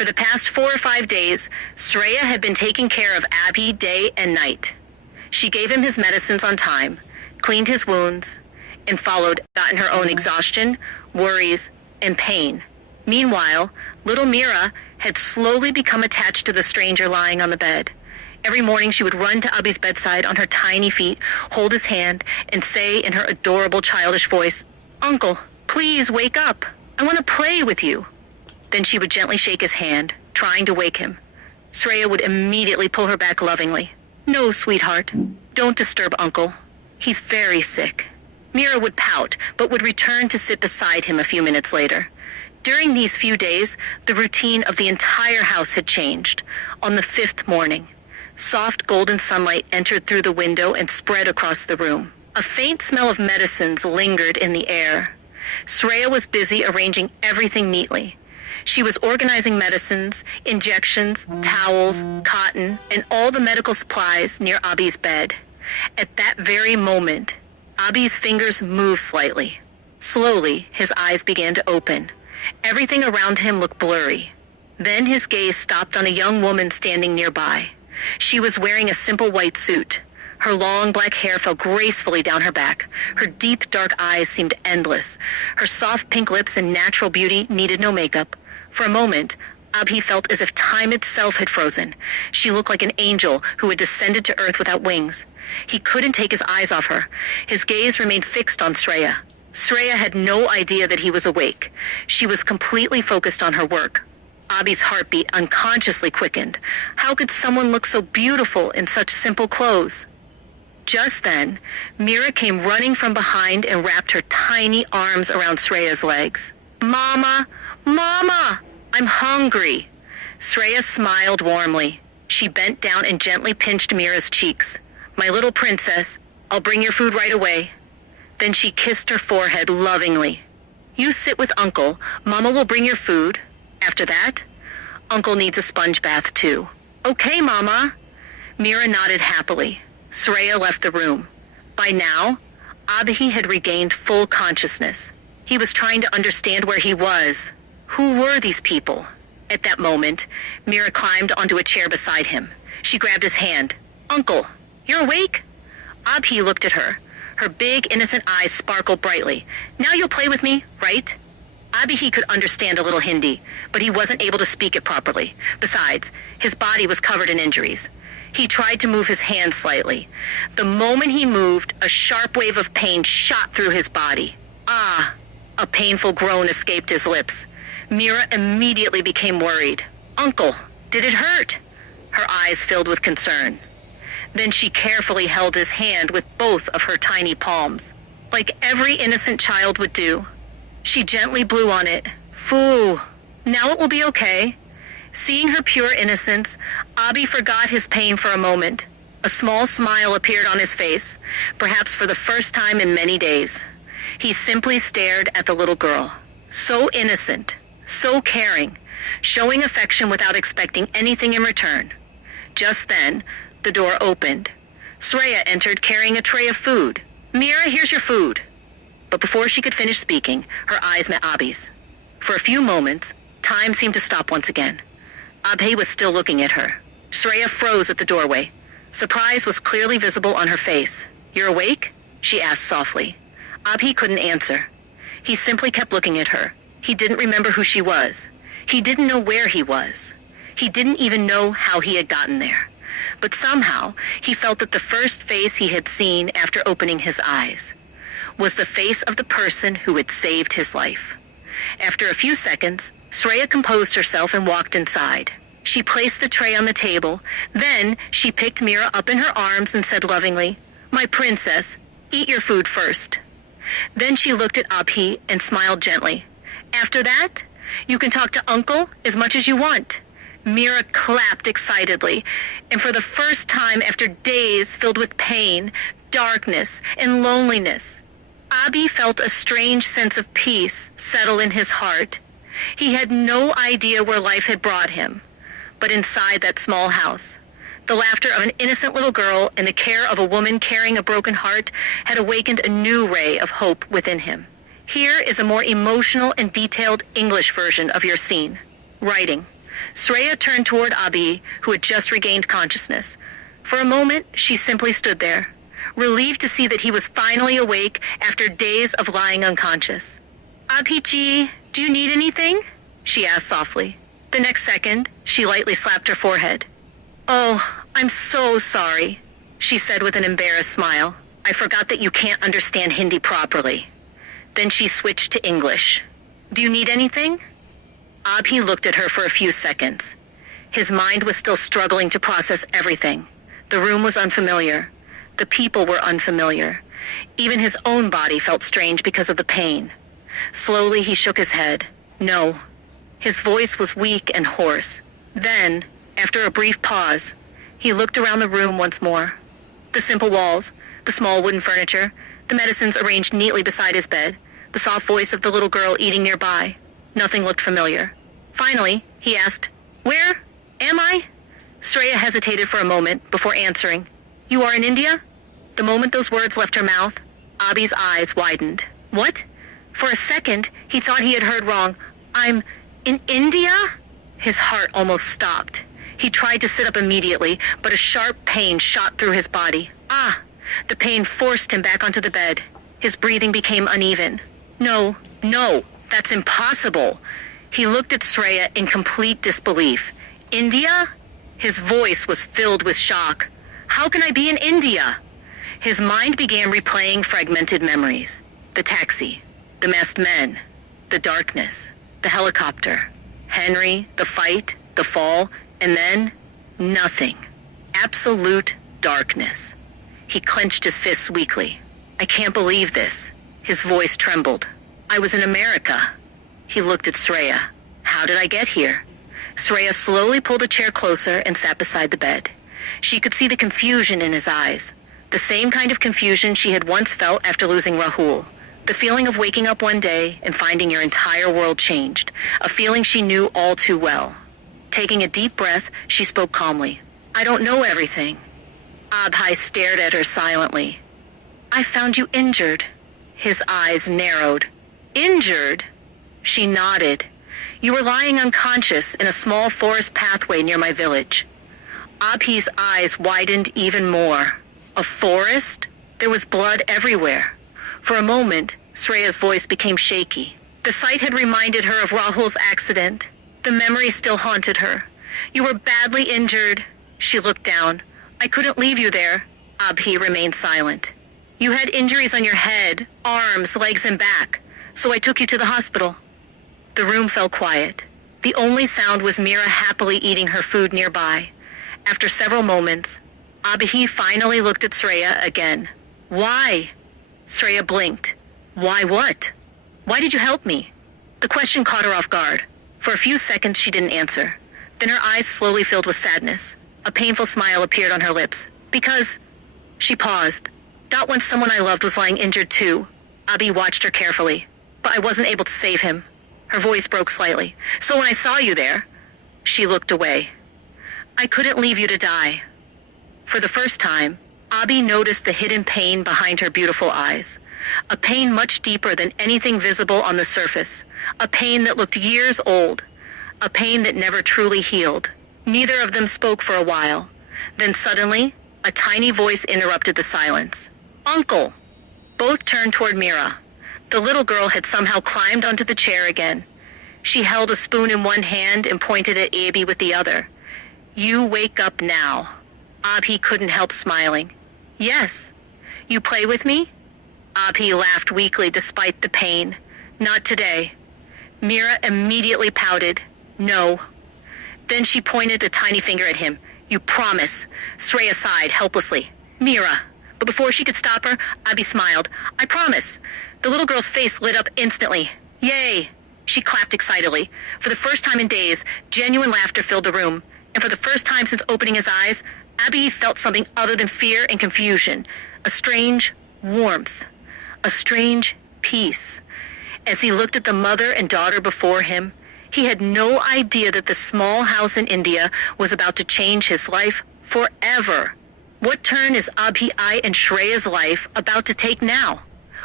For the past 4 or 5 days, Shreya had been taking care of Abhi day and night. She gave him his medicines on time, cleaned his wounds, and followed that in her own exhaustion, worries, and pain. Meanwhile, little Mira had slowly become attached to the stranger lying on the bed. Every morning she would run to Abhi's bedside on her tiny feet, hold his hand, and say in her adorable childish voice, "Uncle, please wake up. I want to play with you." Then she would gently shake his hand, trying to wake him. Shreya would immediately pull her back lovingly. "No, sweetheart, don't disturb Uncle. He's very sick." Mira would pout, but would return to sit beside him a few minutes later. During these few days, the routine of the entire house had changed. On the 5th morning, soft golden sunlight entered through the window and spread across the room. A faint smell of medicines lingered in the air. Shreya was busy arranging everything neatly. She was organizing medicines, injections, towels, cotton, and all the medical supplies near Abhi's bed. At that very moment, Abhi's fingers moved slightly. Slowly, his eyes began to open. Everything around him looked blurry. Then his gaze stopped on a young woman standing nearby. She was wearing a simple white suit. Her long black hair fell gracefully down her back. Her deep dark eyes seemed endless. Her soft pink lips and natural beauty needed no makeup. For a moment, Abhi felt as if time itself had frozen. She looked like an angel who had descended to earth without wings. He couldn't take his eyes off her. His gaze remained fixed on Shreya. Shreya had no idea that he was awake. She was completely focused on her work. Abhi's heartbeat unconsciously quickened. How could someone look so beautiful in such simple clothes? Just then, Mira came running from behind and wrapped her tiny arms around Shreya's legs. "Mama! Mama! I'm hungry!" Shreya smiled warmly. She bent down and gently pinched Mira's cheeks. "My little princess, I'll bring your food right away." Then she kissed her forehead lovingly. "You sit with Uncle. Mama will bring your food. After that, Uncle needs a sponge bath too." "Okay, Mama." Mira nodded happily. Shreya left the room. By now, Abhi had regained full consciousness. He was trying to understand where he was. Who were these people? At that moment, Mira climbed onto a chair beside him. She grabbed his hand. "Uncle, you're awake?" Abhi looked at her. Her big, innocent eyes sparkled brightly. "Now you'll play with me, right?" Abhi could understand a little Hindi, but he wasn't able to speak it properly. Besides, his body was covered in injuries. He tried to move his hand slightly. The moment he moved, a sharp wave of pain shot through his body. "Ah!" A painful groan escaped his lips. Mira immediately became worried. "Uncle, did it hurt?" Her eyes filled with concern. Then she carefully held his hand with both of her tiny palms, like every innocent child would do. She gently blew on it. "Phoo! Now it will be okay." Seeing her pure innocence, Abhi forgot his pain for a moment. A small smile appeared on his face, perhaps for the first time in many days. He simply stared at the little girl. So innocent, so caring, showing affection without expecting anything in return. Just then, the door opened. Shreya entered carrying a tray of food. "Mira, here's your food." But before she could finish speaking, her eyes met Abhi's. For a few moments, time seemed to stop once again. Abhi was still looking at her. Shreya froze at the doorway. Surprise was clearly visible on her face. "You're awake?" she asked softly. Abhi couldn't answer. He simply kept looking at her. He didn't remember who she was. He didn't know where he was. He didn't even know how he had gotten there. But somehow, he felt that the first face he had seen after opening his eyes was the face of the person who had saved his life. After a few seconds, Shreya composed herself and walked inside. She placed the tray on the table. Then she picked Mira up in her arms and said lovingly, "My princess, eat your food first." Then she looked at Abhi and smiled gently. "After that, you can talk to Uncle as much as you want." Mira clapped excitedly, and for the first time after days filled with pain, darkness, and loneliness, Abhi felt a strange sense of peace settle in his heart. He had no idea where life had brought him, but inside that small house, the laughter of an innocent little girl and the care of a woman carrying a broken heart had awakened a new ray of hope within him. Here is a more emotional and detailed English version of your scene. Writing. Shreya turned toward Abhi, who had just regained consciousness. For a moment, she simply stood there, relieved to see that he was finally awake after days of lying unconscious. Abhi-ji, do you need anything? She asked softly. The next second, she lightly slapped her forehead. Oh, I'm so sorry, she said with an embarrassed smile. I forgot that you can't understand Hindi properly. Then she switched to English. Do you need anything? Abhi looked at her for a few seconds. His mind was still struggling to process everything. The room was unfamiliar. The people were unfamiliar. Even his own body felt strange because of the pain. Slowly he shook his head. No. His voice was weak and hoarse. Then, after a brief pause, he looked around the room once more. The simple walls, the small wooden furniture, the medicines arranged neatly beside his bed, the soft voice of the little girl eating nearby. Nothing looked familiar. Finally, he asked, Where am I? Shreya hesitated for a moment before answering. You are in India? The moment those words left her mouth, Abhi's eyes widened. What? For a second, he thought he had heard wrong. I'm in India? His heart almost stopped. He tried to sit up immediately, but a sharp pain shot through his body. The pain forced him back onto the bed. His breathing became uneven. No, that's impossible. He looked at Shreya in complete disbelief. India? His voice was filled with shock. How can I be in India? His mind began replaying fragmented memories. The taxi, the masked men, the darkness, the helicopter, Henry, the fight, the fall, and then nothing. Absolute darkness. He clenched his fists weakly. I can't believe this. His voice trembled. I was in America. He looked at Shreya. How did I get here? Shreya slowly pulled a chair closer and sat beside the bed. She could see the confusion in his eyes. The same kind of confusion she had once felt after losing Rahul. The feeling of waking up one day and finding your entire world changed. A feeling she knew all too well. Taking a deep breath, she spoke calmly. I don't know everything. Abhi stared at her silently. I found you injured. His eyes narrowed. Injured? She nodded. You were lying unconscious in a small forest pathway near my village. Abhi's eyes widened even more. A forest? There was blood everywhere. For a moment, Shreya's voice became shaky. The sight had reminded her of Rahul's accident. The memory still haunted her. You were badly injured. She looked down. I couldn't leave you there. Abhi remained silent. You had injuries on your head, arms, legs, and back, so I took you to the hospital. The room fell quiet. The only sound was Mira happily eating her food nearby. After several moments, Abhi finally looked at Shreya again. Why? Shreya blinked. Why what? Why did you help me? The question caught her off guard. For a few seconds she didn't answer. Then her eyes slowly filled with sadness. A painful smile appeared on her lips. Because... She paused. Not when someone I loved was lying injured too. Abhi watched her carefully. But I wasn't able to save him. Her voice broke slightly. So when I saw you there... She looked away. I couldn't leave you to die. For the first time, Abhi noticed the hidden pain behind her beautiful eyes. A pain much deeper than anything visible on the surface. A pain that looked years old. A pain that never truly healed. Neither of them spoke for a while. Then suddenly, a tiny voice interrupted the silence. Uncle! Both turned toward Mira. The little girl had somehow climbed onto the chair again. She held a spoon in one hand and pointed at Abhi with the other. You wake up now. Abhi couldn't help smiling. Yes. You play with me? Abhi laughed weakly despite the pain. Not today. Mira immediately pouted. No. Then she pointed a tiny finger at him. You promise. Shreya sighed helplessly. Mira. But before she could stop her, Abhi smiled. I promise. The little girl's face lit up instantly. Yay! She clapped excitedly. For the first time in days, genuine laughter filled the room. And for the first time since opening his eyes, Abhi felt something other than fear and confusion. A strange warmth. A strange peace. As he looked at the mother and daughter before him, he had no idea that the small house in India was about to change his life forever. What turn is Abhi and Shreya's life about to take now?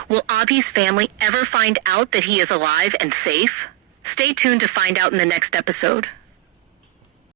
Will Abhi's family ever find out that he is alive and safe? Stay tuned to find out in the next episode.